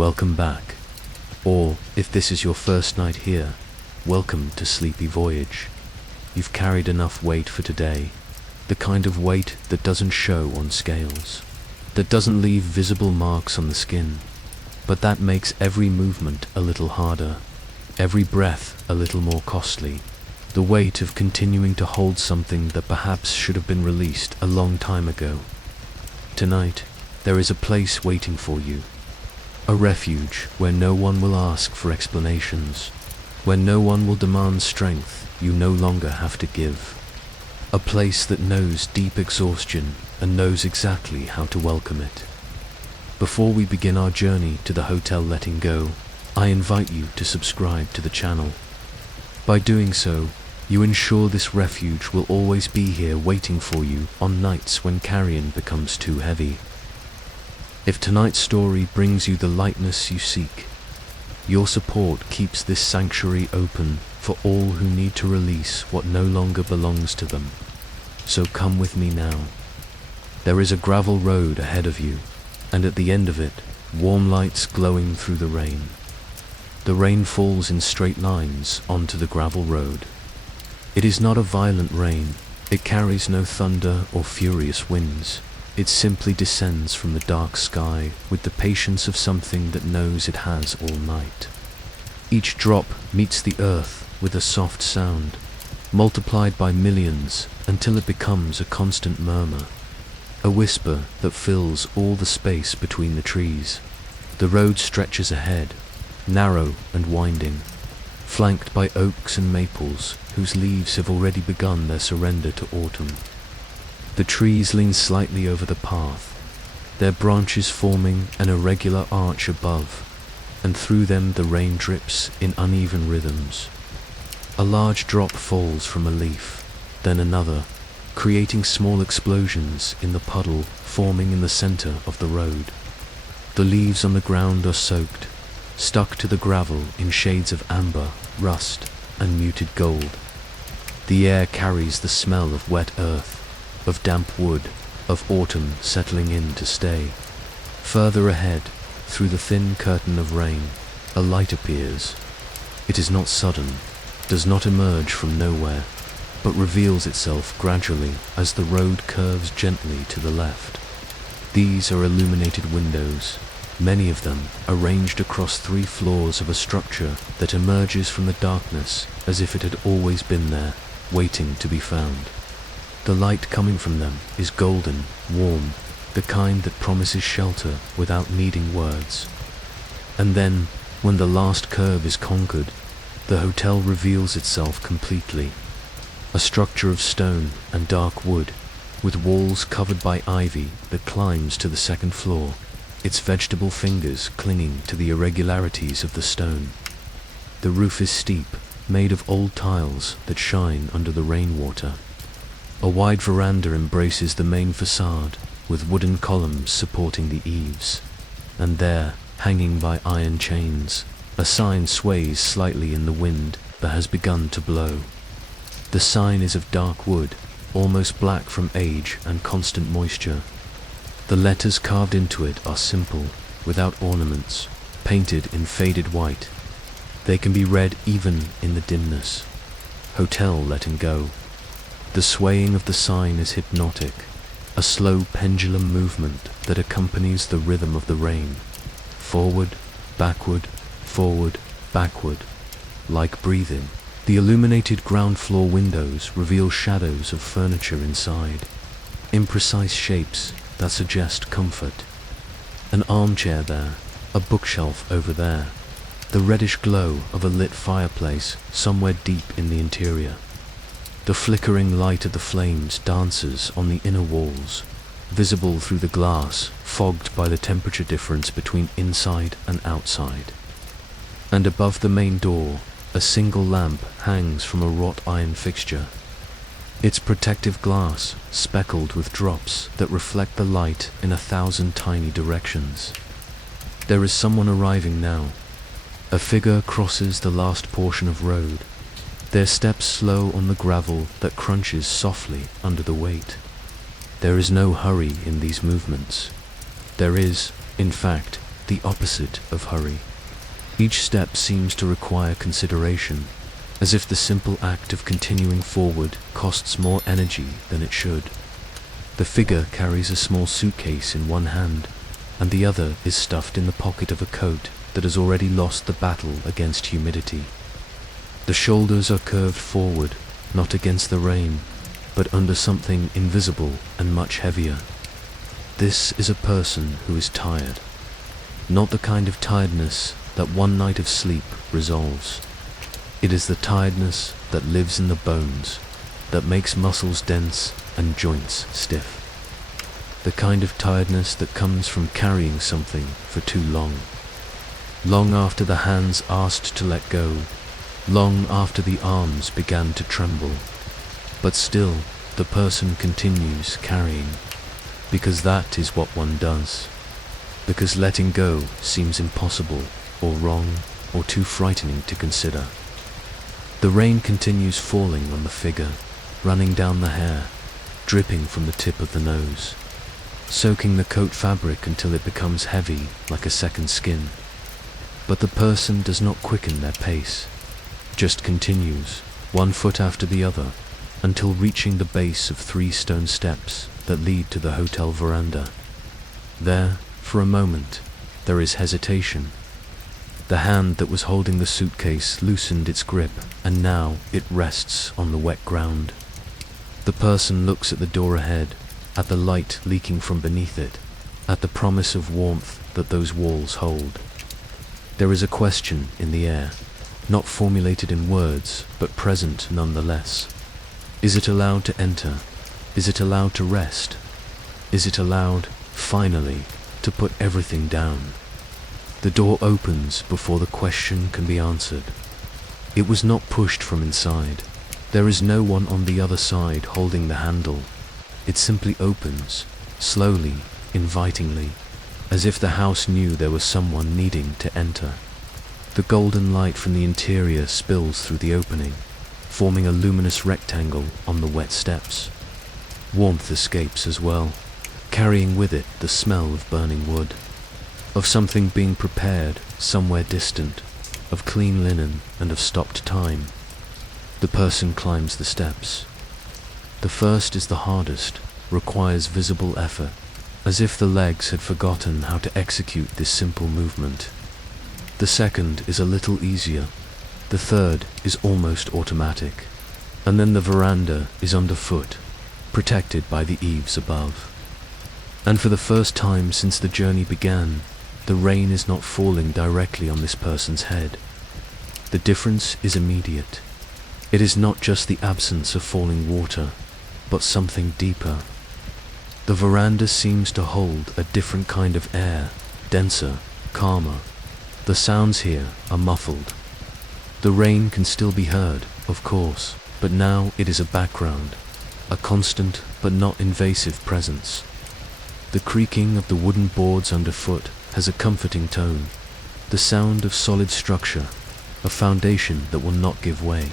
welcome back. Or, if this is your first night here, welcome to Sleepy Voyage. You've carried enough weight for today, the kind of weight that doesn't show on scales, that doesn't leave visible marks on the skin, but that makes every movement a little harder, every breath a little more costly, the weight of continuing to hold something that perhaps should have been released a long time ago. Tonight, there is a place waiting for you, a refuge where no one will ask for explanations, where no one will demand strength you no longer have to give, a place that knows deep exhaustion and knows exactly how to welcome it. Before we begin our journey to the hotel letting go, I invite you to subscribe to the channel. By doing so, you ensure this refuge will always be here waiting for you on nights when carrion becomes too heavy. If tonight's story brings you the lightness you seek, your support keeps this sanctuary open for all who need to release what no longer belongs to them. So come with me now. There is a gravel road ahead of you, and at the end of it, warm lights glowing through the rain. The rain falls in straight lines onto the gravel road. It is not a violent rain, it carries no thunder or furious winds. It simply descends from the dark sky with the patience of something that knows it has all night. Each drop meets the earth with a soft sound, multiplied by millions until it becomes a constant murmur, a whisper that fills all the space between the trees. The road stretches ahead, narrow and winding, flanked by oaks and maples whose leaves have already begun their surrender to autumn. The trees lean slightly over the path, their branches forming an irregular arch above, and through them the rain drips in uneven rhythms. A large drop falls from a leaf, then another, creating small explosions in the puddle forming in the center of the road. The leaves on the ground are soaked, stuck to the gravel in shades of amber, rust, and muted gold. The air carries the smell of wet earth, of damp wood, of autumn settling in to stay. Further ahead, through the thin curtain of rain, a light appears. It is not sudden, does not emerge from nowhere, but reveals itself gradually as the road curves gently to the left. These are illuminated windows, many of them arranged across 3 floors of a structure that emerges from the darkness as if it had always been there, waiting to be found. The light coming from them is golden, warm, the kind that promises shelter without needing words. And then, when the last curve is conquered, the hotel reveals itself completely. A structure of stone and dark wood, with walls covered by ivy that climbs to the 2nd floor, its vegetable fingers clinging to the irregularities of the stone. The roof is steep, made of old tiles that shine under the rainwater. A wide veranda embraces the main facade, with wooden columns supporting the eaves. And there, hanging by iron chains, a sign sways slightly in the wind that has begun to blow. The sign is of dark wood, almost black from age and constant moisture. The letters carved into it are simple, without ornaments, painted in faded white. They can be read even in the dimness. Hotel letting go. The swaying of the sign is hypnotic, a slow pendulum movement that accompanies the rhythm of the rain. Forward, backward, like breathing. The illuminated ground floor windows reveal shadows of furniture inside, imprecise shapes that suggest comfort. An armchair there, a bookshelf over there, the reddish glow of a lit fireplace somewhere deep in the interior. The flickering light of the flames dances on the inner walls, visible through the glass, fogged by the temperature difference between inside and outside. And above the main door, a single lamp hangs from a wrought iron fixture, its protective glass speckled with drops that reflect the light in 1,000 tiny directions. There is someone arriving now. A figure crosses the last portion of road, their steps slow on the gravel that crunches softly under the weight. There is no hurry in these movements. There is, in fact, the opposite of hurry. Each step seems to require consideration, as if the simple act of continuing forward costs more energy than it should. The figure carries a small suitcase in one hand, and the other is stuffed in the pocket of a coat that has already lost the battle against humidity. The shoulders are curved forward, not against the rain, but under something invisible and much heavier. This is a person who is tired, not the kind of tiredness that one night of sleep resolves. It is the tiredness that lives in the bones, that makes muscles dense and joints stiff. The kind of tiredness that comes from carrying something for too long. Long after the hands asked to let go, long after the arms began to tremble. But still, the person continues carrying, because that is what one does. Because letting go seems impossible, or wrong, or too frightening to consider. The rain continues falling on the figure, running down the hair, dripping from the tip of the nose, soaking the coat fabric until it becomes heavy like a second skin. But the person does not quicken their pace, just continues, one foot after the other, until reaching the base of 3 stone steps that lead to the hotel veranda. There, for a moment, there is hesitation. The hand that was holding the suitcase loosened its grip, and now it rests on the wet ground. The person looks at the door ahead, at the light leaking from beneath it, at the promise of warmth that those walls hold. There is a question in the air, not formulated in words, but present nonetheless. Is it allowed to enter? Is it allowed to rest? Is it allowed, finally, to put everything down? The door opens before the question can be answered. It was not pushed from inside. There is no one on the other side holding the handle. It simply opens, slowly, invitingly, as if the house knew there was someone needing to enter. The golden light from the interior spills through the opening, forming a luminous rectangle on the wet steps. Warmth escapes as well, carrying with it the smell of burning wood, of something being prepared somewhere distant, of clean linen and of stopped time. The person climbs the steps. The first is the hardest, requires visible effort, as if the legs had forgotten how to execute this simple movement. The second is a little easier. The third is almost automatic. And then the veranda is underfoot, protected by the eaves above. And for the first time since the journey began, the rain is not falling directly on this person's head. The difference is immediate. It is not just the absence of falling water, but something deeper. The veranda seems to hold a different kind of air, denser, calmer. The sounds here are muffled. The rain can still be heard, of course, but now it is a background, a constant but not invasive presence. The creaking of the wooden boards underfoot has a comforting tone, the sound of solid structure, a foundation that will not give way.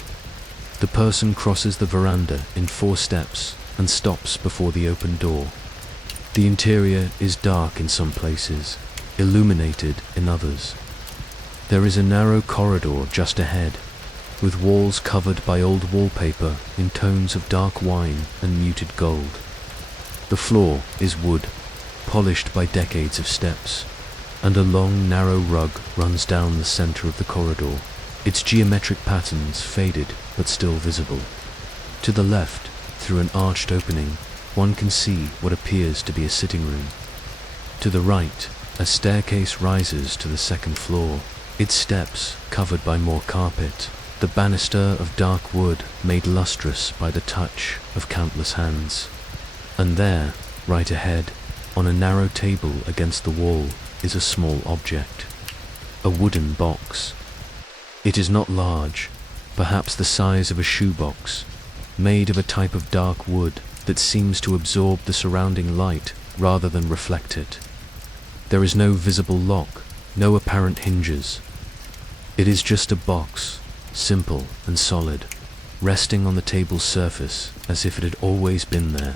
The person crosses the veranda in 4 steps and stops before the open door. The interior is dark in some places, illuminated in others. There is a narrow corridor just ahead, with walls covered by old wallpaper in tones of dark wine and muted gold. The floor is wood, polished by decades of steps, and a long, narrow rug runs down the center of the corridor, its geometric patterns faded but still visible. To the left, through an arched opening, one can see what appears to be a sitting room. To the right, a staircase rises to the 2nd floor, its steps covered by more carpet, the banister of dark wood made lustrous by the touch of countless hands. And there, right ahead, on a narrow table against the wall, is a small object, a wooden box. It is not large, perhaps the size of a shoebox, made of a type of dark wood that seems to absorb the surrounding light rather than reflect it. There is no visible lock, no apparent hinges. It is just a box, simple and solid, resting on the table's surface as if it had always been there.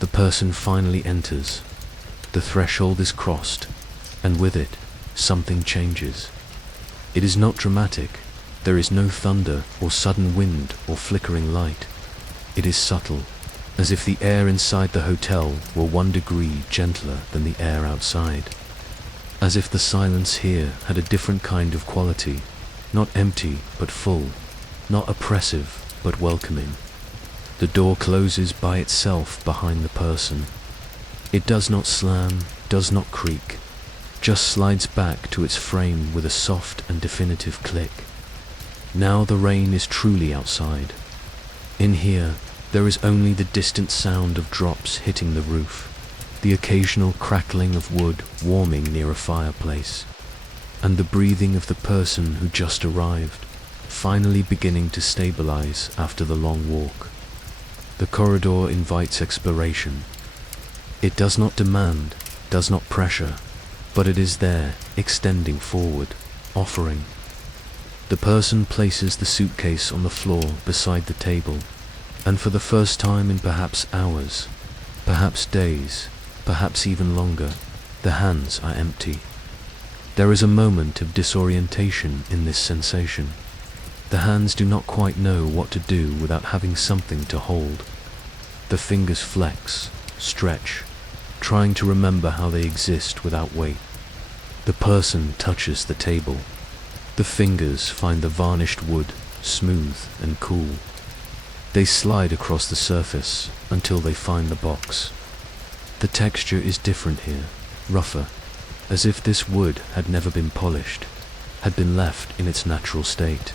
The person finally enters. The threshold is crossed, and with it, something changes. It is not dramatic. There is no thunder or sudden wind or flickering light. It is subtle, as if the air inside the hotel were 1 degree gentler than the air outside. As if the silence here had a different kind of quality, not empty but full, not oppressive but welcoming. The door closes by itself behind the person. It does not slam, does not creak, just slides back to its frame with a soft and definitive click. Now the rain is truly outside. In here, there is only the distant sound of drops hitting the roof, the occasional crackling of wood warming near a fireplace, and the breathing of the person who just arrived, finally beginning to stabilize after the long walk. The corridor invites exploration. It does not demand, does not pressure, but it is there, extending forward, offering. The person places the suitcase on the floor beside the table, and for the first time in perhaps hours, perhaps days, perhaps even longer, the hands are empty. There is a moment of disorientation in this sensation. The hands do not quite know what to do without having something to hold. The fingers flex, stretch, trying to remember how they exist without weight. The person touches the table. The fingers find the varnished wood, smooth and cool. They slide across the surface until they find the box. The texture is different here, rougher, as if this wood had never been polished, had been left in its natural state.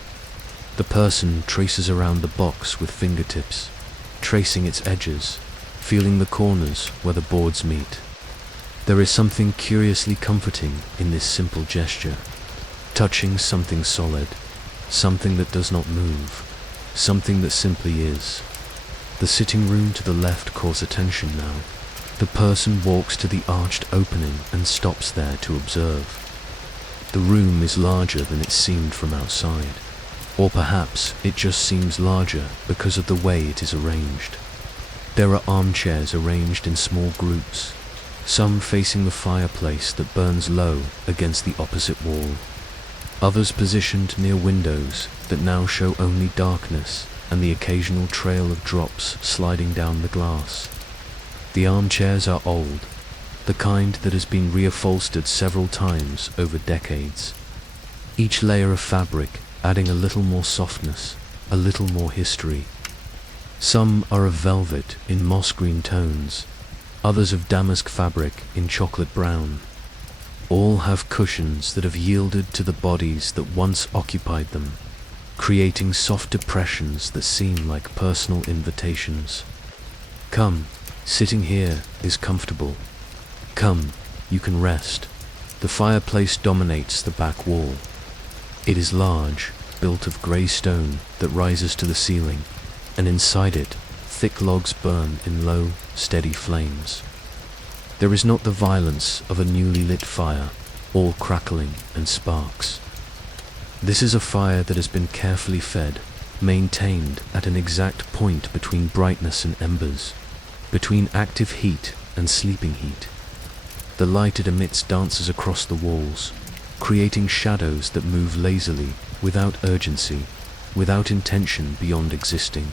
The person traces around the box with fingertips, tracing its edges, feeling the corners where the boards meet. There is something curiously comforting in this simple gesture, touching something solid, something that does not move, something that simply is. The sitting room to the left calls attention now. The person walks to the arched opening and stops there to observe. The room is larger than it seemed from outside, or perhaps it just seems larger because of the way it is arranged. There are armchairs arranged in small groups, some facing the fireplace that burns low against the opposite wall, others positioned near windows that now show only darkness and the occasional trail of drops sliding down the glass. The armchairs are old, the kind that has been reupholstered several times over decades. Each layer of fabric adding a little more softness, a little more history. Some are of velvet in moss green tones, others of damask fabric in chocolate brown. All have cushions that have yielded to the bodies that once occupied them, creating soft depressions that seem like personal invitations. Come, sitting here is comfortable. Come, you can rest. The fireplace dominates the back wall. It is large, built of grey stone that rises to the ceiling, and inside it, thick logs burn in low, steady flames. There is not the violence of a newly lit fire, all crackling and sparks. This is a fire that has been carefully fed, maintained at an exact point between brightness and embers, between active heat and sleeping heat. The light it emits dances across the walls, creating shadows that move lazily, without urgency, without intention beyond existing.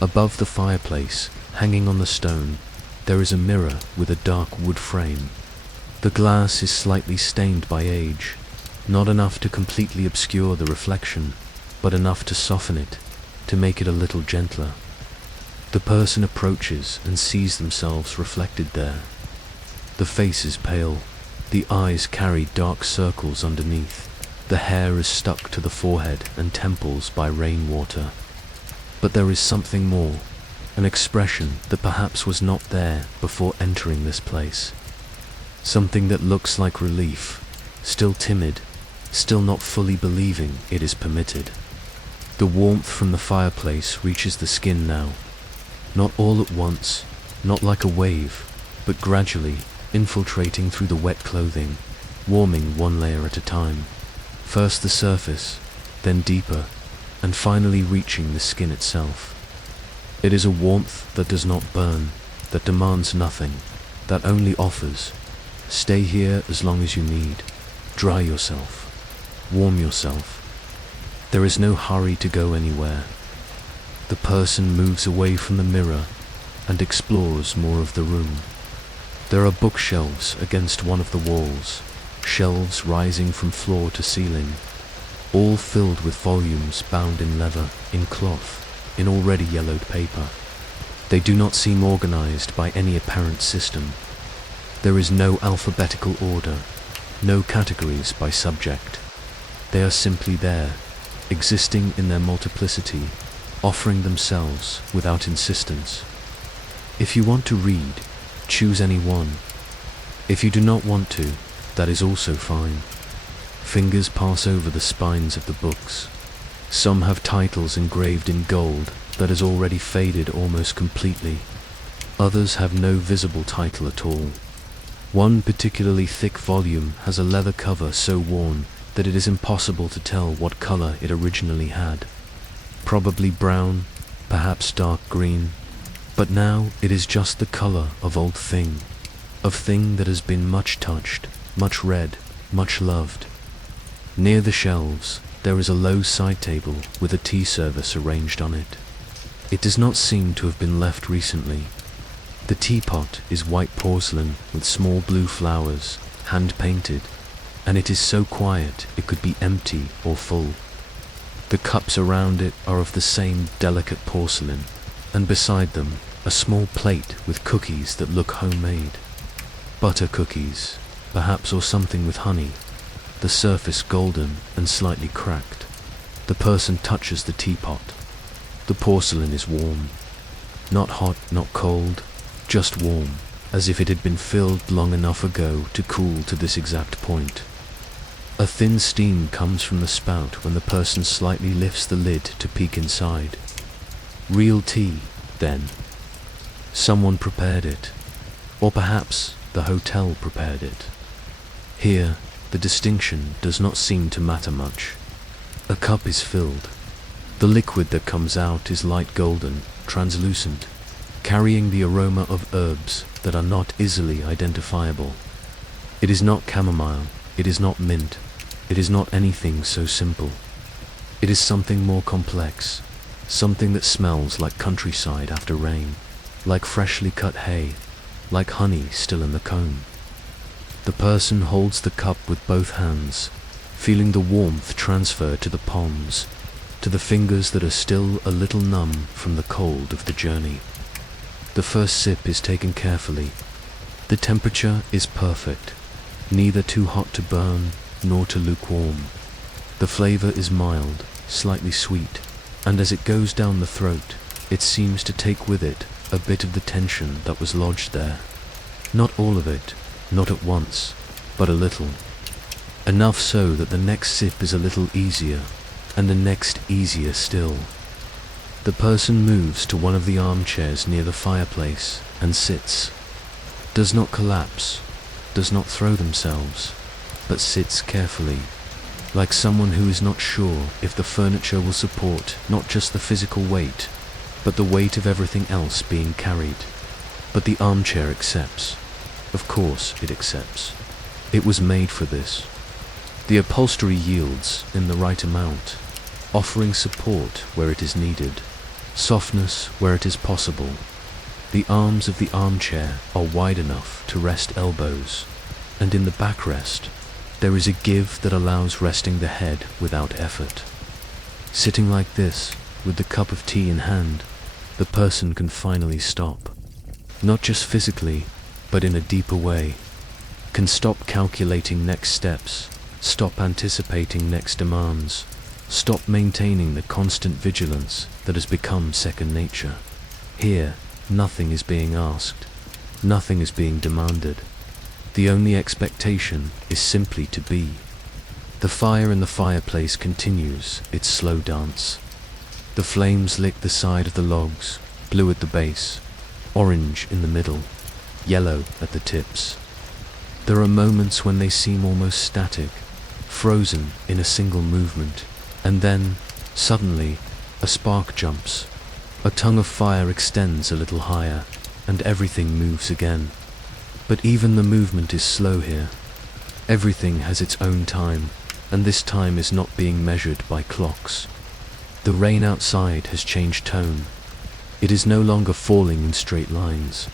Above the fireplace, hanging on the stone, there is a mirror with a dark wood frame. The glass is slightly stained by age, not enough to completely obscure the reflection, but enough to soften it, to make it a little gentler. The person approaches and sees themselves reflected there. The face is pale, the eyes carry dark circles underneath, the hair is stuck to the forehead and temples by rainwater. But there is something more, an expression that perhaps was not there before entering this place. Something that looks like relief, still timid, still not fully believing it is permitted. The warmth from the fireplace reaches the skin now, not all at once, not like a wave, but gradually infiltrating through the wet clothing, warming one layer at a time. First the surface, then deeper, and finally reaching the skin itself. It is a warmth that does not burn, that demands nothing, that only offers, stay here as long as you need, Dry yourself. Warm yourself. There is no hurry to go anywhere. The person moves away from the mirror and explores more of the room. There are bookshelves against one of the walls, shelves rising from floor to ceiling, all filled with volumes bound in leather, in cloth, in already yellowed paper. They do not seem organized by any apparent system. There is no alphabetical order, no categories by subject. They are simply there, existing in their multiplicity, offering themselves without insistence. If you want to read, choose any one. If you do not want to, that is also fine. Fingers pass over the spines of the books. Some have titles engraved in gold that has already faded almost completely. Others have no visible title at all. One particularly thick volume has a leather cover so worn that it is impossible to tell what color it originally had. Probably brown, perhaps dark green, but now it is just the color of old thing, of thing that has been much touched, much read, much loved. Near the shelves, there is a low side table with a tea service arranged on it. It does not seem to have been left recently. The teapot is white porcelain with small blue flowers, hand-painted, and it is so quiet it could be empty or full. The cups around it are of the same delicate porcelain, and beside them a small plate with cookies that look homemade. Butter cookies, perhaps, or something with honey, the surface golden and slightly cracked. The person touches the teapot. The porcelain is warm. Not hot, not cold, just warm, as if it had been filled long enough ago to cool to this exact point. A thin steam comes from the spout when the person slightly lifts the lid to peek inside. Real tea, then. Someone prepared it, or perhaps the hotel prepared it. Here, the distinction does not seem to matter much. A cup is filled. The liquid that comes out is light golden, translucent, carrying the aroma of herbs that are not easily identifiable. It is not chamomile, it is not mint, it is not anything so simple. It is something more complex, something that smells like countryside after rain, like freshly cut hay, like honey still in the comb. The person holds the cup with both hands, feeling the warmth transfer to the palms, to the fingers that are still a little numb from the cold of the journey. The first sip is taken carefully. The temperature is perfect, neither too hot to burn nor too lukewarm. The flavor is mild, slightly sweet, and as it goes down the throat, it seems to take with it a bit of the tension that was lodged there. Not all of it, not at once, but a little. Enough so that the next sip is a little easier, and the next easier still. The person moves to one of the armchairs near the fireplace and sits. Does not collapse, does not throw themselves, but sits carefully, like someone who is not sure if the furniture will support not just the physical weight, but the weight of everything else being carried. But the armchair accepts. Of course it accepts. It was made for this. The upholstery yields in the right amount, offering support where it is needed, softness where it is possible. The arms of the armchair are wide enough to rest elbows, and in the backrest, there is a give that allows resting the head without effort. Sitting like this, with the cup of tea in hand, the person can finally stop. Not just physically, but in a deeper way. Can stop calculating next steps, stop anticipating next demands, stop maintaining the constant vigilance that has become second nature. Here, nothing is being asked, nothing is being demanded. The only expectation is simply to be. The fire in the fireplace continues its slow dance. The flames lick the side of the logs, blue at the base, orange in the middle, yellow at the tips. There are moments when they seem almost static, frozen in a single movement, and then, suddenly, a spark jumps. A tongue of fire extends a little higher, and everything moves again. But even the movement is slow here. Everything has its own time, and this time is not being measured by clocks. The rain outside has changed tone. It is no longer falling in straight lines.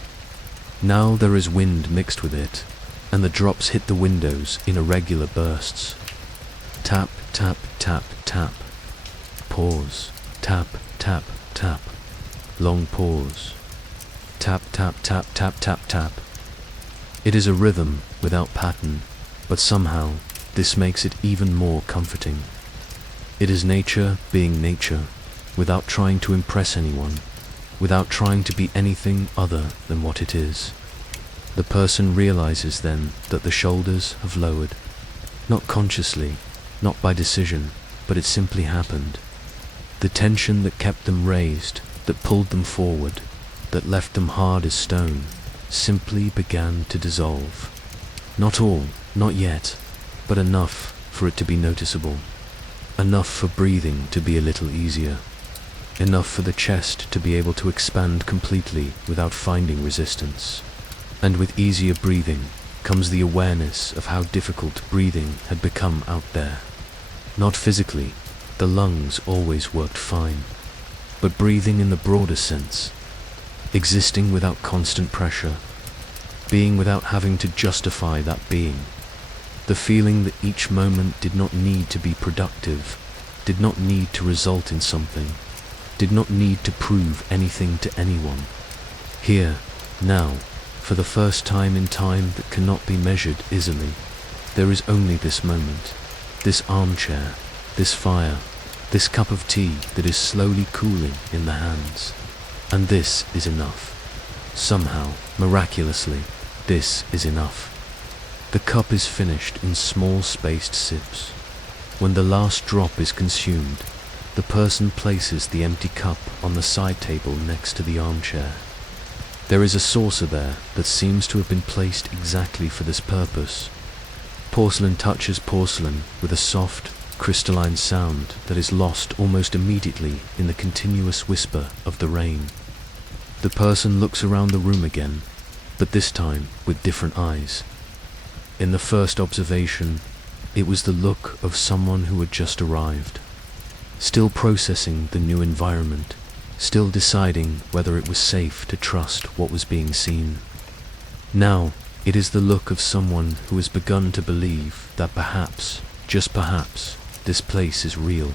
Now there is wind mixed with it, and the drops hit the windows in irregular bursts. Tap, tap, tap, tap. Pause. Tap, tap, tap. Long pause. Tap, tap, tap, tap, tap, tap. It is a rhythm without pattern, but somehow this makes it even more comforting. It is nature being nature, without trying to impress anyone, without trying to be anything other than what it is. The person realizes then that the shoulders have lowered, not consciously, not by decision, but it simply happened. The tension that kept them raised, that pulled them forward, that left them hard as stone, simply began to dissolve. Not all, not yet, but enough for it to be noticeable. Enough for breathing to be a little easier. Enough for the chest to be able to expand completely without finding resistance. And with easier breathing comes the awareness of how difficult breathing had become out there. Not physically, the lungs always worked fine, but breathing in the broader sense, existing without constant pressure, being without having to justify that being, the feeling that each moment did not need to be productive, did not need to result in something, did not need to prove anything to anyone. Here, now, for the first time in time that cannot be measured easily, there is only this moment, this armchair, this fire, this cup of tea that is slowly cooling in the hands. And this is enough. Somehow, miraculously, this is enough. The cup is finished in small spaced sips. When the last drop is consumed, the person places the empty cup on the side table next to the armchair. There is a saucer there that seems to have been placed exactly for this purpose. Porcelain touches porcelain with a soft, crystalline sound that is lost almost immediately in the continuous whisper of the rain. The person looks around the room again, but this time with different eyes. In the first observation, it was the look of someone who had just arrived, still processing the new environment, still deciding whether it was safe to trust what was being seen. Now, it is the look of someone who has begun to believe that perhaps, just perhaps, this place is real,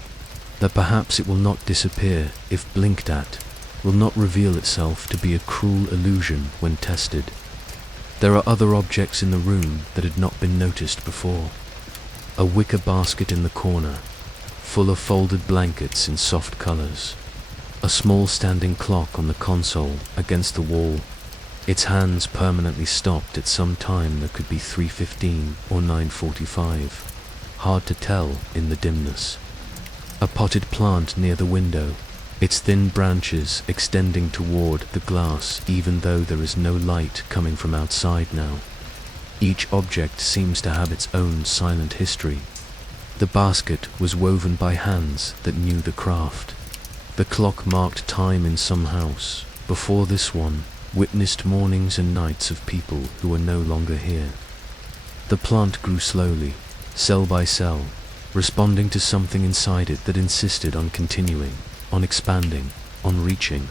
that perhaps it will not disappear if blinked at, will not reveal itself to be a cruel illusion when tested. There are other objects in the room that had not been noticed before. A wicker basket in the corner, full of folded blankets in soft colors. A small standing clock on the console against the wall, its hands permanently stopped at some time that could be 3:15 or 9:45. Hard to tell in the dimness. A potted plant near the window, its thin branches extending toward the glass even though there is no light coming from outside now. Each object seems to have its own silent history. The basket was woven by hands that knew the craft. The clock marked time in some house, before this one, witnessed mornings and nights of people who were no longer here. The plant grew slowly, cell by cell, responding to something inside it that insisted on continuing, on expanding, on reaching.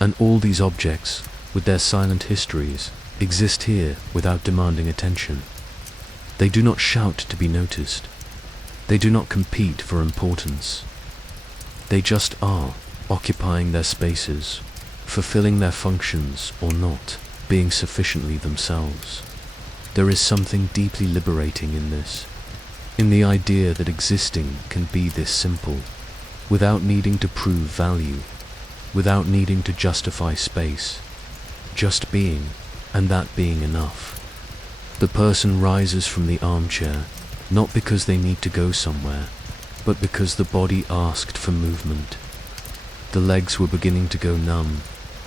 And all these objects, with their silent histories, exist here without demanding attention. They do not shout to be noticed. They do not compete for importance. They just are, occupying their spaces, fulfilling their functions or not, being sufficiently themselves. There is something deeply liberating in this, in the idea that existing can be this simple, without needing to prove value, without needing to justify space, just being, and that being enough. The person rises from the armchair, not because they need to go somewhere, but because the body asked for movement. The legs were beginning to go numb,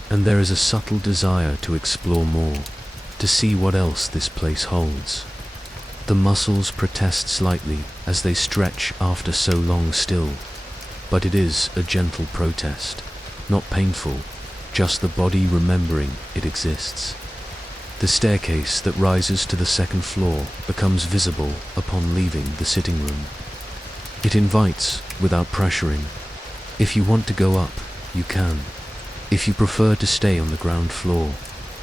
and there is a subtle desire to explore more, to see what else this place holds. The muscles protest slightly as they stretch after so long still, but it is a gentle protest, not painful, just the body remembering it exists. The staircase that rises to the second floor becomes visible upon leaving the sitting room. It invites without pressuring. If you want to go up, you can. If you prefer to stay on the ground floor,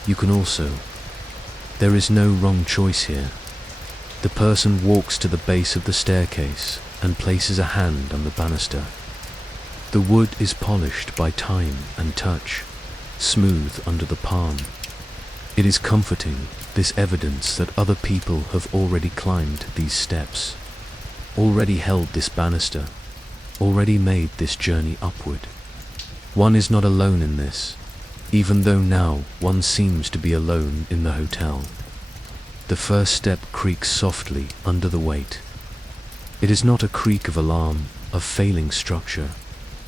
you can also. There is no wrong choice here. The person walks to the base of the staircase and places a hand on the banister. The wood is polished by time and touch, smooth under the palm. It is comforting, this evidence that other people have already climbed these steps, already held this banister, already made this journey upward. One is not alone in this, even though now one seems to be alone in the hotel. The first step creaks softly under the weight. It is not a creak of alarm, of failing structure,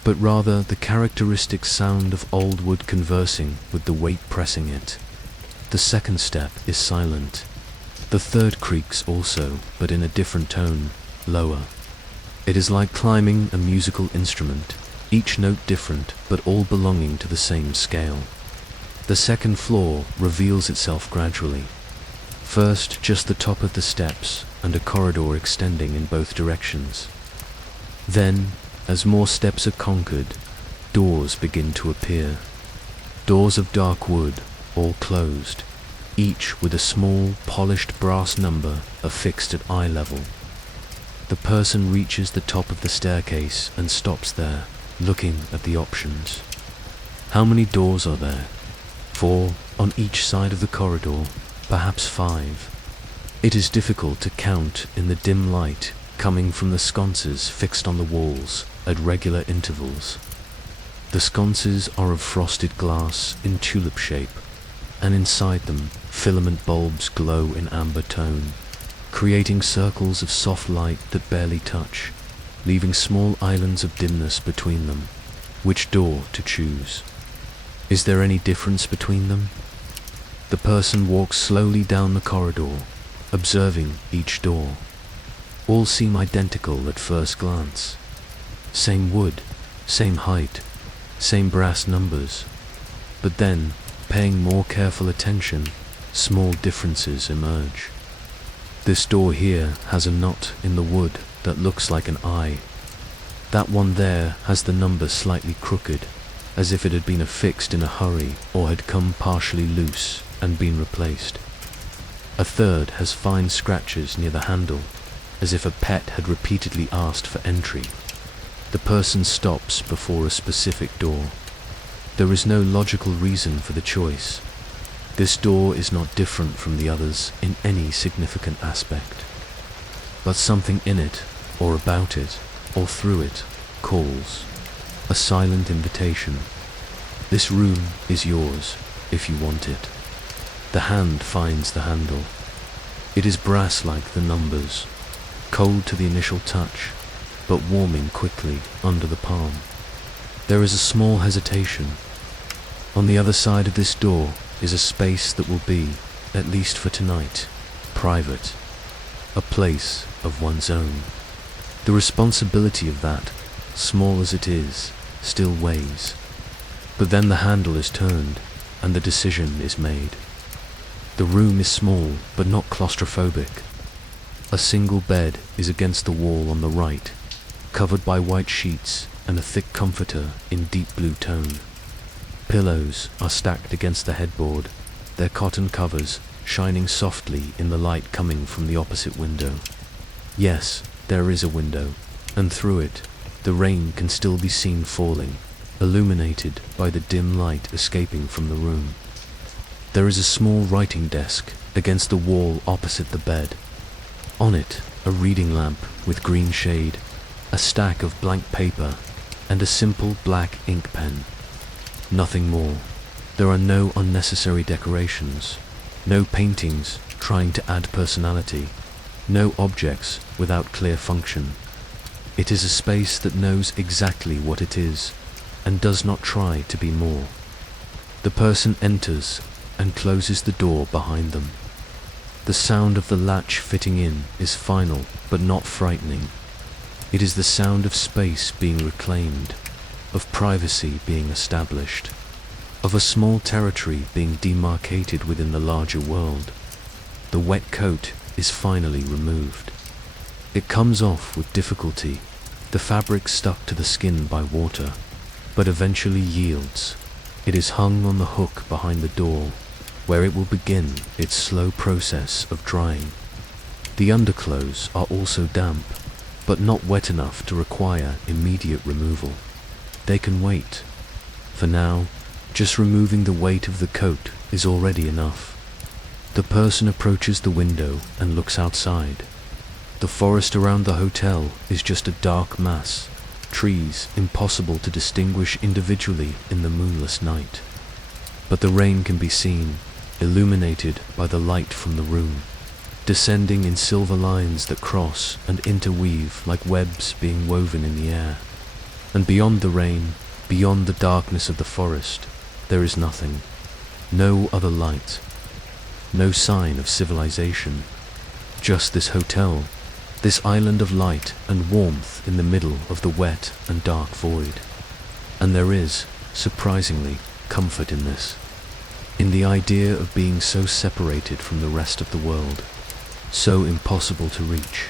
but rather the characteristic sound of old wood conversing with the weight pressing it. The second step is silent. The third creaks also, but in a different tone, lower. It is like climbing a musical instrument, each note different, but all belonging to the same scale. The second floor reveals itself gradually. First, just the top of the steps and a corridor extending in both directions. Then, as more steps are conquered, doors begin to appear. Doors of dark wood, all closed, each with a small, polished brass number affixed at eye level. The person reaches the top of the staircase and stops there, looking at the options. How many doors are there? 4 on each side of the corridor, perhaps 5. It is difficult to count in the dim light coming from the sconces fixed on the walls at regular intervals. The sconces are of frosted glass in tulip shape, and inside them filament bulbs glow in amber tone, creating circles of soft light that barely touch, leaving small islands of dimness between them. Which door to choose? Is there any difference between them? The person walks slowly down the corridor, observing each door. All seem identical at first glance. Same wood, same height, same brass numbers. But then, paying more careful attention, small differences emerge. This door here has a knot in the wood that looks like an eye. That one there has the number slightly crooked, as if it had been affixed in a hurry or had come partially loose and been replaced. A third has fine scratches near the handle, as if a pet had repeatedly asked for entry. The person stops before a specific door. There is no logical reason for the choice. This door is not different from the others in any significant aspect. But something in it, or about it, or through it, calls. A silent invitation. This room is yours, if you want it. The hand finds the handle. It is brass like the numbers, cold to the initial touch, but warming quickly under the palm. There is a small hesitation. On the other side of this door is a space that will be, at least for tonight, private. A place of one's own. The responsibility of that, small as it is, still weighs. But then the handle is turned, and the decision is made. The room is small, but not claustrophobic. A single bed is against the wall on the right, covered by white sheets and a thick comforter in deep blue tone. Pillows are stacked against the headboard, their cotton covers shining softly in the light coming from the opposite window. Yes, there is a window, and through it, the rain can still be seen falling, illuminated by the dim light escaping from the room. There is a small writing desk against the wall opposite the bed. On it, a reading lamp with green shade, a stack of blank paper, and a simple black ink pen. Nothing more. There are no unnecessary decorations, no paintings trying to add personality, no objects without clear function. It is a space that knows exactly what it is, and does not try to be more. The person enters and closes the door behind them. The sound of the latch fitting in is final but not frightening. It is the sound of space being reclaimed, of privacy being established. of a small territory being demarcated within the larger world. The wet coat is finally removed. It comes off with difficulty, the fabric stuck to the skin by water, but eventually yields. It is hung on the hook behind the door, where it will begin its slow process of drying. The underclothes are also damp, but not wet enough to require immediate removal. They can wait. For now, just removing the weight of the coat is already enough. The person approaches the window and looks outside. The forest around the hotel is just a dark mass, trees impossible to distinguish individually in the moonless night. But the rain can be seen, illuminated by the light from the room, descending in silver lines that cross and interweave like webs being woven in the air. And beyond the rain, beyond the darkness of the forest, there is nothing. No other light. No sign of civilization. Just this hotel, this island of light and warmth in the middle of the wet and dark void. And there is, surprisingly, comfort in this. In the idea of being so separated from the rest of the world, so impossible to reach.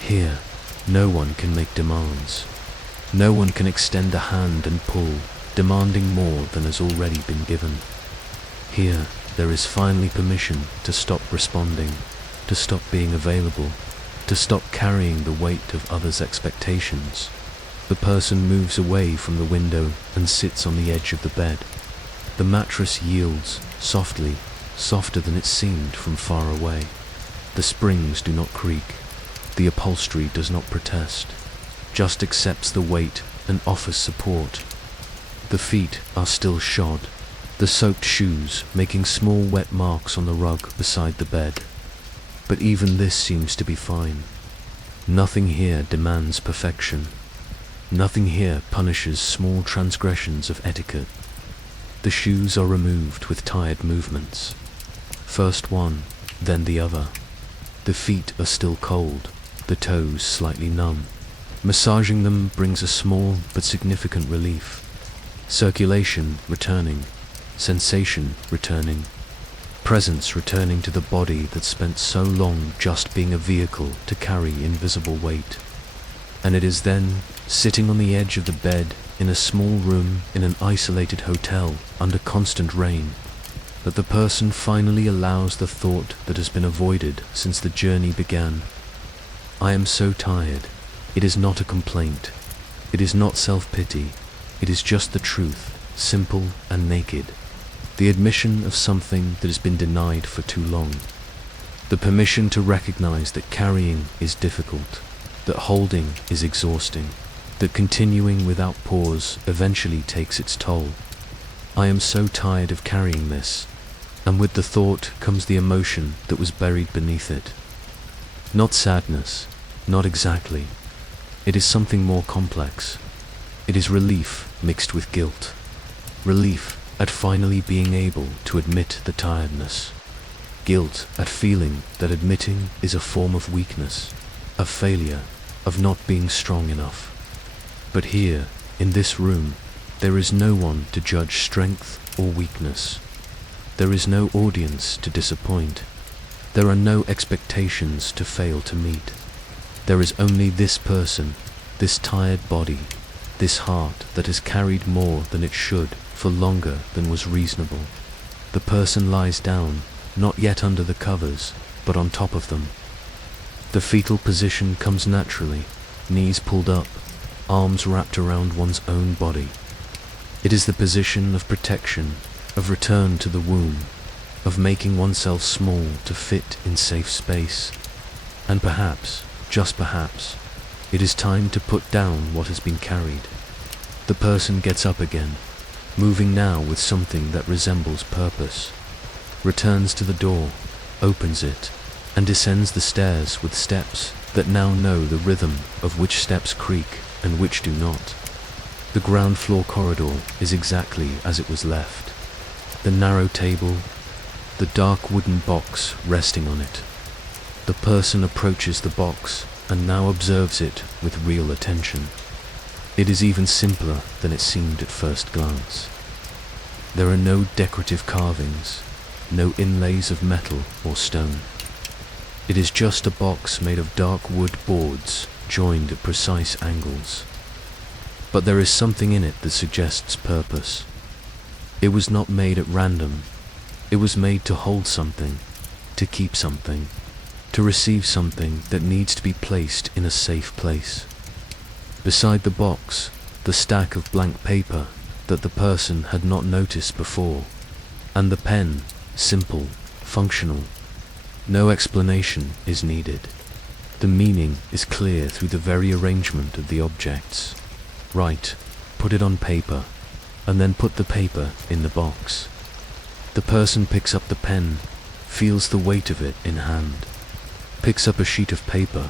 Here, no one can make demands. No one can extend a hand and pull, demanding more than has already been given. Here, there is finally permission to stop responding, to stop being available, to stop carrying the weight of others' expectations. The person moves away from the window and sits on the edge of the bed. The mattress yields, softly, softer than it seemed from far away. The springs do not creak. The upholstery does not protest, just accepts the weight and offers support. The feet are still shod, the soaked shoes making small wet marks on the rug beside the bed. But even this seems to be fine. Nothing here demands perfection. Nothing here punishes small transgressions of etiquette. The shoes are removed with tired movements. First one, then the other. The feet are still cold, the toes slightly numb. Massaging them brings a small but significant relief. Circulation returning, sensation returning, presence returning to the body that spent so long just being a vehicle to carry invisible weight. And it is then, sitting on the edge of the bed in a small room in an isolated hotel under constant rain, that the person finally allows the thought that has been avoided since the journey began. I am so tired. It is not a complaint. It is not self-pity. It is just the truth, simple and naked. The admission of something that has been denied for too long. The permission to recognize that carrying is difficult, that holding is exhausting, that continuing without pause eventually takes its toll. I am so tired of carrying this, and with the thought comes the emotion that was buried beneath it. Not sadness, not exactly. It is something more complex. It is relief mixed with guilt. Relief at finally being able to admit the tiredness. Guilt at feeling that admitting is a form of weakness, of failure, of not being strong enough. But here, in this room, there is no one to judge strength or weakness. There is no audience to disappoint. There are no expectations to fail to meet. There is only this person, this tired body, this heart that has carried more than it should for longer than was reasonable. The person lies down, not yet under the covers, but on top of them. The fetal position comes naturally, knees pulled up, arms wrapped around one's own body. It is the position of protection, of return to the womb, of making oneself small to fit in safe space. And perhaps, just perhaps, it is time to put down what has been carried. The person gets up again, moving now with something that resembles purpose, returns to the door, opens it, and descends the stairs with steps that now know the rhythm of which steps creak and which do not. The ground floor corridor is exactly as it was left. The narrow table, the dark wooden box resting on it. The person approaches the box and now observes it with real attention. It is even simpler than it seemed at first glance. There are no decorative carvings, no inlays of metal or stone. It is just a box made of dark wood boards joined at precise angles. But there is something in it that suggests purpose. It was not made at random. It was made to hold something, to keep something, to receive something that needs to be placed in a safe place. Beside the box, the stack of blank paper that the person had not noticed before, and the pen, simple, functional. No explanation is needed. The meaning is clear through the very arrangement of the objects. Write, put it on paper, and then put the paper in the box. The person picks up the pen, feels the weight of it in hand, picks up a sheet of paper,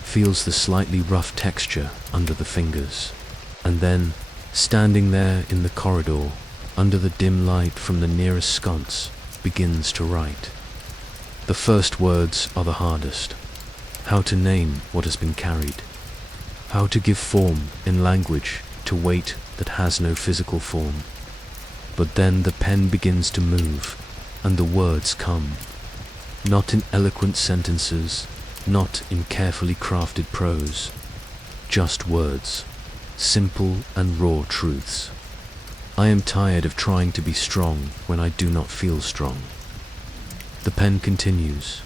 feels the slightly rough texture under the fingers, and then, standing there in the corridor, under the dim light from the nearest sconce, begins to write. The first words are the hardest. How to name what has been carried. How to give form in language to weight that has no physical form. But then the pen begins to move, and the words come. Not in eloquent sentences, not in carefully crafted prose. Just words, simple and raw truths. I am tired of trying to be strong when I do not feel strong. The pen continues.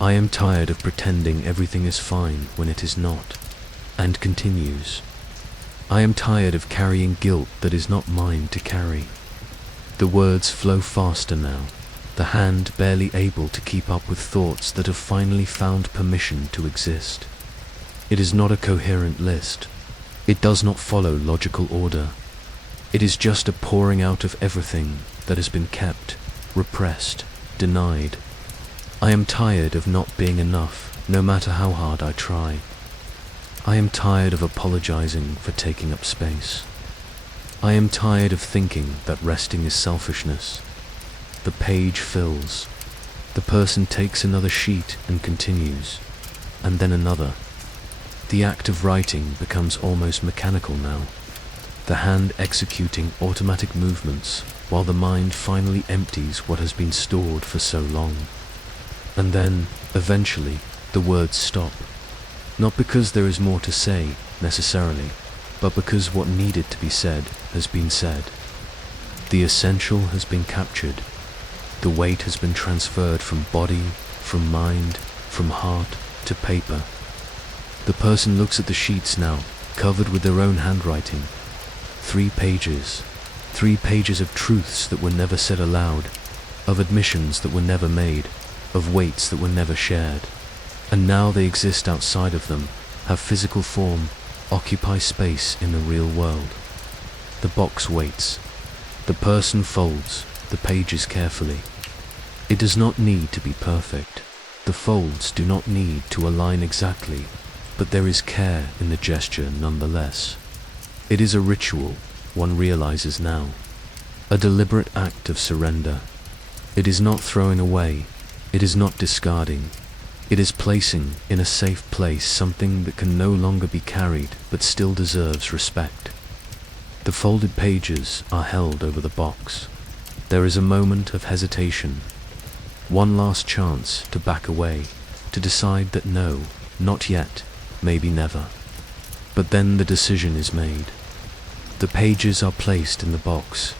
I am tired of pretending everything is fine when it is not, and continues. I am tired of carrying guilt that is not mine to carry. The words flow faster now, the hand barely able to keep up with thoughts that have finally found permission to exist. It is not a coherent list. It does not follow logical order. It is just a pouring out of everything that has been kept, repressed, denied. I am tired of not being enough, no matter how hard I try. I am tired of apologizing for taking up space. I am tired of thinking that resting is selfishness. The page fills. The person takes another sheet and continues, and then another. The act of writing becomes almost mechanical now, the hand executing automatic movements while the mind finally empties what has been stored for so long. And then, eventually, the words stop. Not because there is more to say, necessarily, but because what needed to be said has been said. The essential has been captured. The weight has been transferred from body, from mind, from heart to paper. The person looks at the sheets now, covered with their own handwriting. 3 pages. 3 pages of truths that were never said aloud, of admissions that were never made, of weights that were never shared. And now they exist outside of them, have physical form, occupy space in the real world. The box waits. The person folds the pages carefully. It does not need to be perfect. The folds do not need to align exactly, but there is care in the gesture nonetheless. It is a ritual, one realizes now. A deliberate act of surrender. It is not throwing away. It is not discarding. It is placing in a safe place something that can no longer be carried but still deserves respect. The folded pages are held over the box. There is a moment of hesitation. One last chance to back away, to decide that no, not yet, maybe never. But then the decision is made. The pages are placed in the box,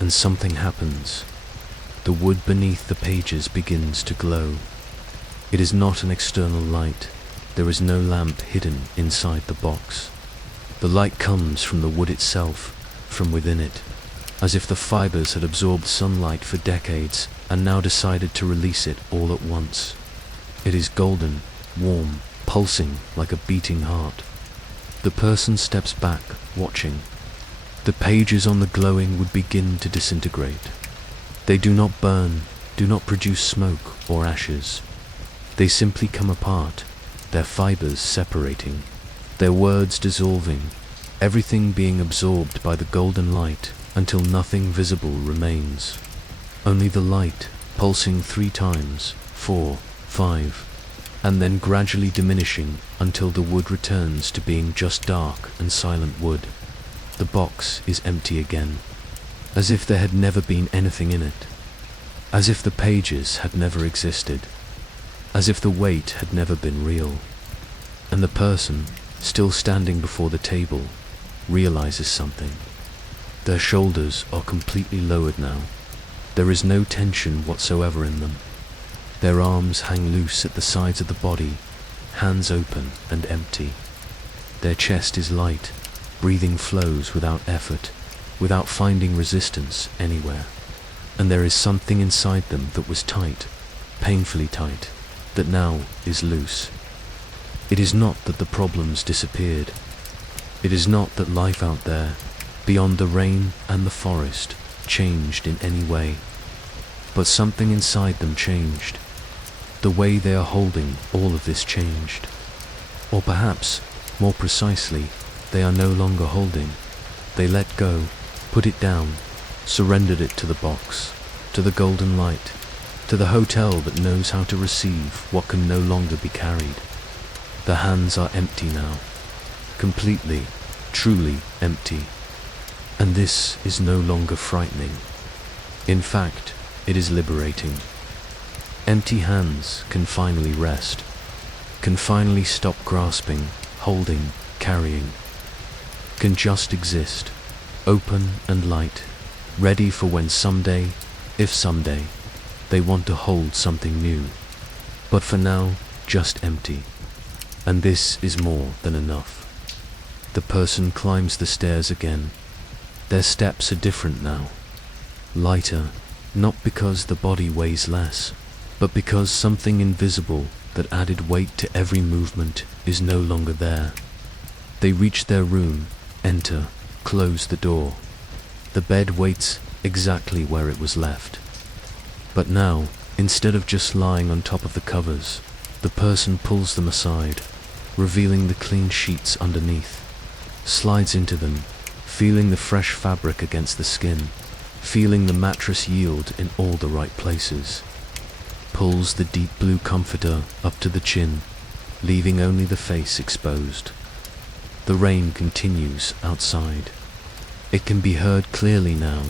and something happens. The wood beneath the pages begins to glow. It is not an external light. There is no lamp hidden inside the box. The light comes from the wood itself, from within it, as if the fibers had absorbed sunlight for decades and now decided to release it all at once. It is golden, warm, pulsing like a beating heart. The person steps back, watching. The pages on the glowing wood begin to disintegrate. They do not burn, do not produce smoke or ashes. They simply come apart, their fibers separating, their words dissolving, everything being absorbed by the golden light until nothing visible remains. Only the light, pulsing 3 times, 4, 5, and then gradually diminishing until the wood returns to being just dark and silent wood. The box is empty again. as if there had never been anything in it, as if the pages had never existed, as if the weight had never been real. And the person, still standing before the table, realizes something. Their shoulders are completely lowered now. There is no tension whatsoever in them. Their arms hang loose at the sides of the body, hands open and empty. Their chest is light, breathing flows without effort, without finding resistance anywhere. And there is something inside them that was tight, painfully tight, that now is loose. It is not that the problems disappeared. It is not that life out there, beyond the rain and the forest, changed in any way. But something inside them changed. The way they are holding all of this changed. Or perhaps, more precisely, they are no longer holding. They let go, put it down, surrendered it to the box, to the golden light, to the hotel that knows how to receive what can no longer be carried. The hands are empty now, completely, truly empty. And this is no longer frightening. In fact, it is liberating. Empty hands can finally rest, can finally stop grasping, holding, carrying, can just exist, open and light, ready for when someday, if someday, they want to hold something new. But for now, just empty. And this is more than enough. The person climbs the stairs again. Their steps are different now. Lighter, not because the body weighs less, but because something invisible that added weight to every movement is no longer there. They reach their room, enter, close the door. The bed waits exactly where it was left. But now, instead of just lying on top of the covers, the person pulls them aside, revealing the clean sheets underneath, slides into them, feeling the fresh fabric against the skin, feeling the mattress yield in all the right places, pulls the deep blue comforter up to the chin, leaving only the face exposed. The rain continues outside. It can be heard clearly now,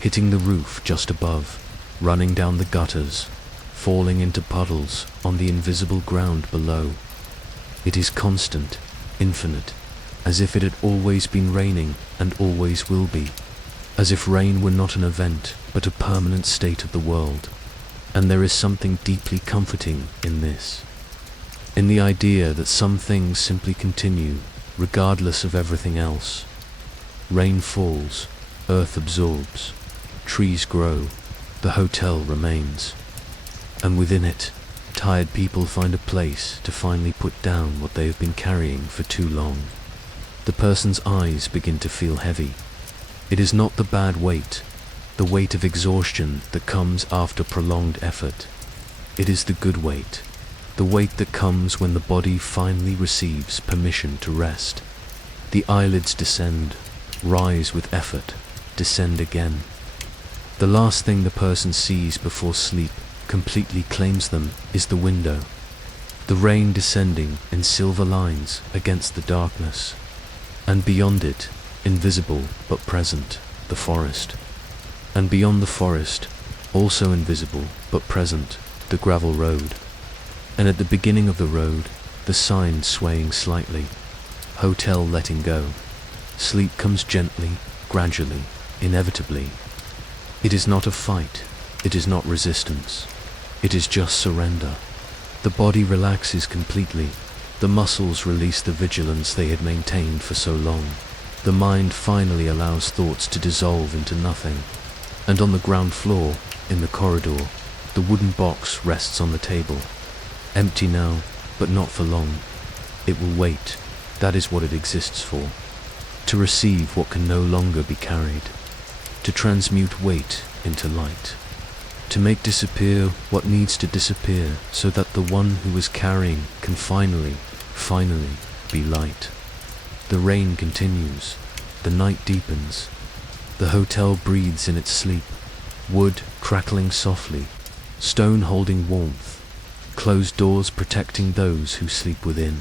hitting the roof just above, running down the gutters, falling into puddles on the invisible ground below. It is constant, infinite, as if it had always been raining and always will be, as if rain were not an event but a permanent state of the world. And there is something deeply comforting in this, in the idea that some things simply continue regardless of everything else. Rain falls, earth absorbs, trees grow, the hotel remains, and within it, tired people find a place to finally put down what they have been carrying for too long. The person's eyes begin to feel heavy. It is not the bad weight, the weight of exhaustion that comes after prolonged effort. It is the good weight, the weight that comes when the body finally receives permission to rest. The eyelids descend, rise with effort, descend again. The last thing the person sees before sleep completely claims them is the window, the rain descending in silver lines against the darkness, and beyond it, invisible but present, the forest, and beyond the forest, also invisible but present, the gravel road, and at the beginning of the road, the sign swaying slightly, hotel letting go. Sleep comes gently, gradually, inevitably. It is not a fight, it is not resistance, it is just surrender. The body relaxes completely, the muscles release the vigilance they had maintained for so long. The mind finally allows thoughts to dissolve into nothing. And on the ground floor, in the corridor, the wooden box rests on the table. Empty now, but not for long. It will wait, that is what it exists for. To receive what can no longer be carried. To transmute weight into light. To make disappear what needs to disappear so that the one who is carrying can finally be light. The rain continues. The night deepens. The hotel breathes in its sleep. Wood crackling softly. Stone holding warmth. Closed doors protecting those who sleep within.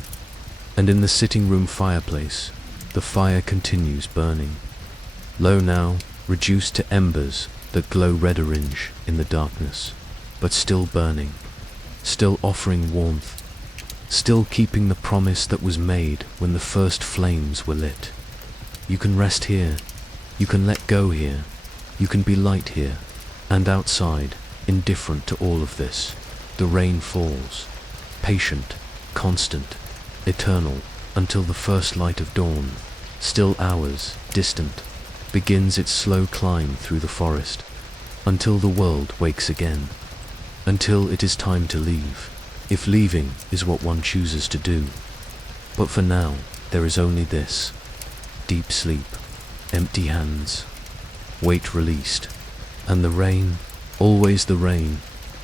And in the sitting room fireplace, the fire continues burning. Low now, reduced to embers that glow red-orange in the darkness, but still burning, still offering warmth, still keeping the promise that was made when the first flames were lit. You can rest here, you can let go here, you can be light here, and outside, indifferent to all of this, the rain falls, patient, constant, eternal, until the first light of dawn, still hours, distant, begins its slow climb through the forest, until the world wakes again, until it is time to leave, if leaving is what one chooses to do. But for now, there is only this: deep sleep, empty hands, weight released, and the rain, always the rain,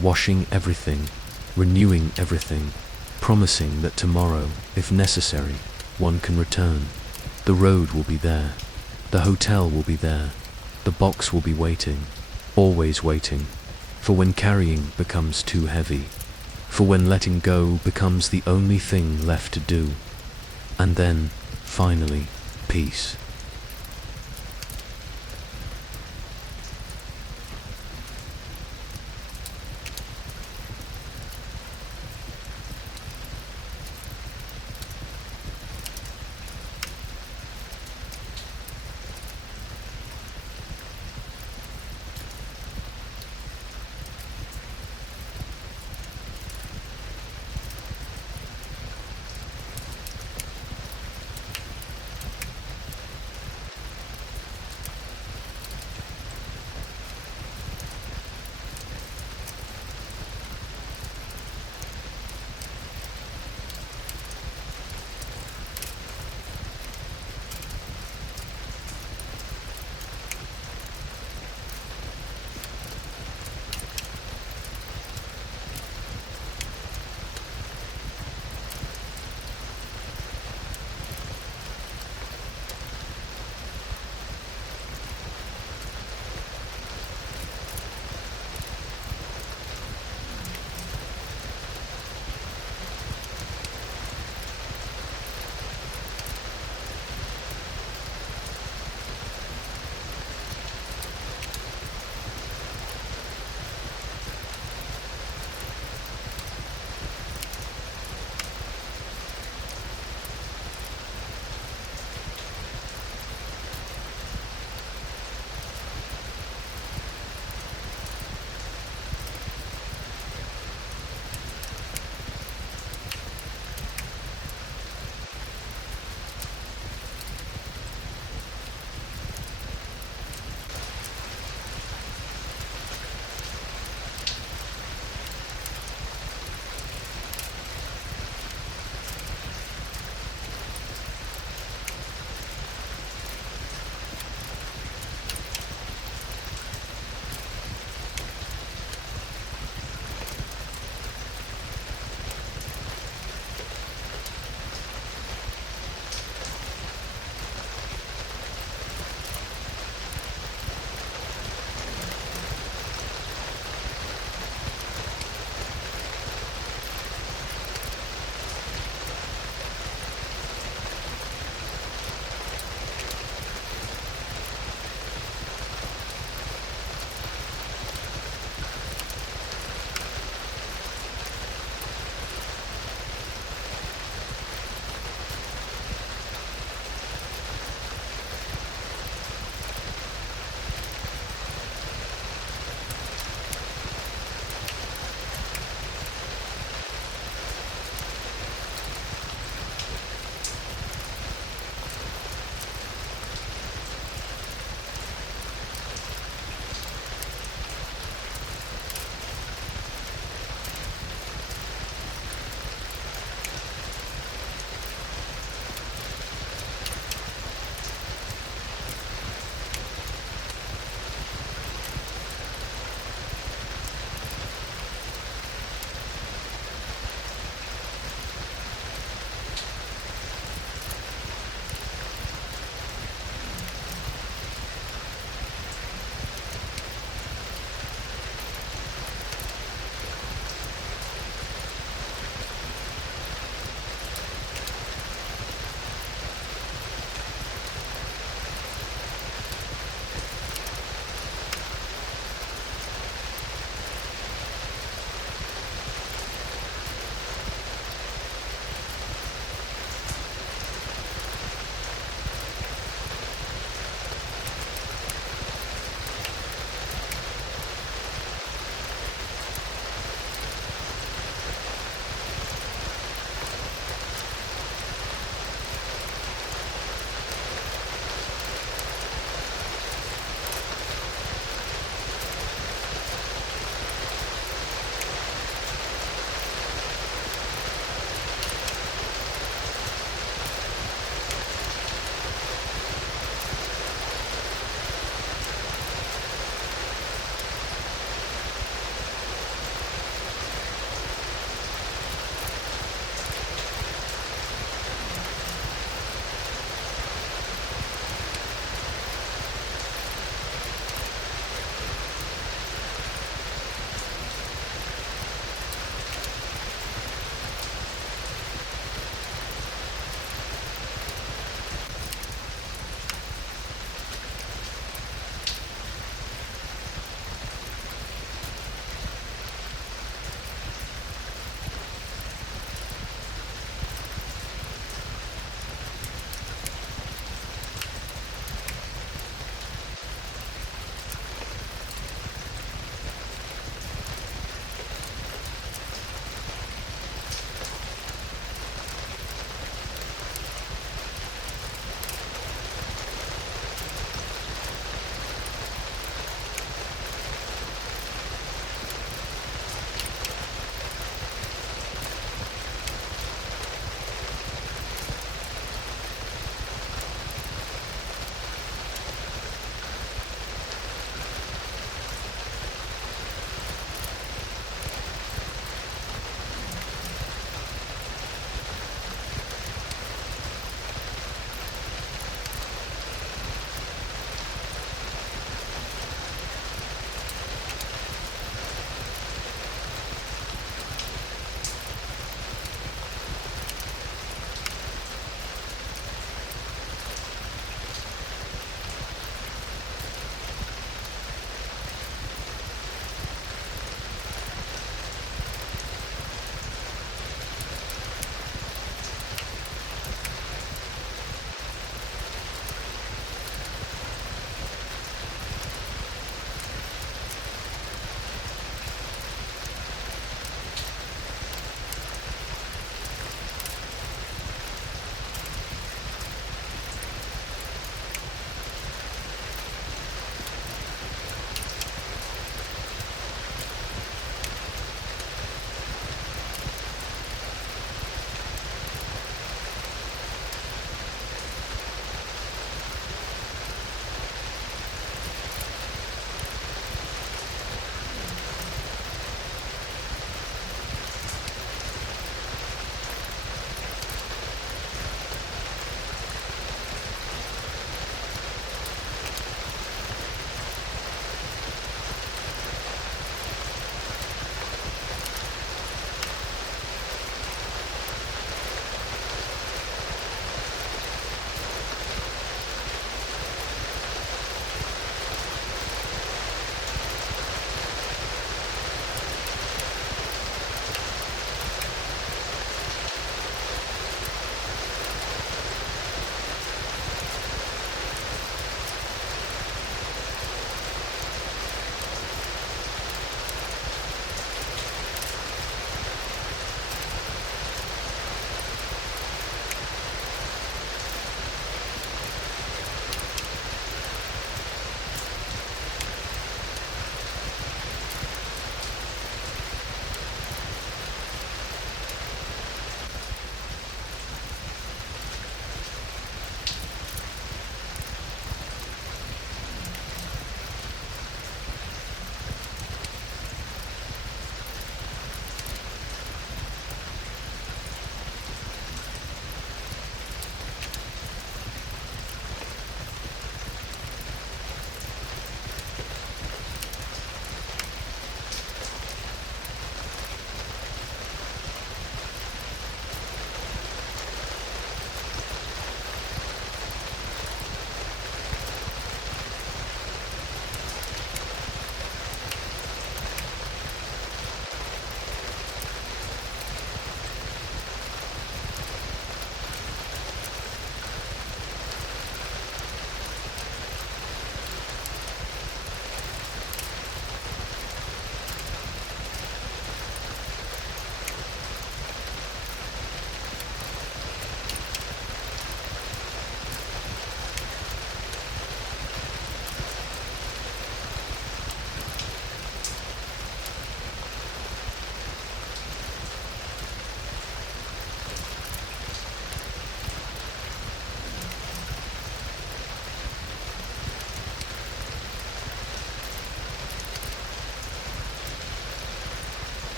washing everything, renewing everything, promising that tomorrow, if necessary, one can return. The road will be there, the hotel will be there, the box will be waiting, always waiting, for when carrying becomes too heavy, for when letting go becomes the only thing left to do. And then, finally, peace.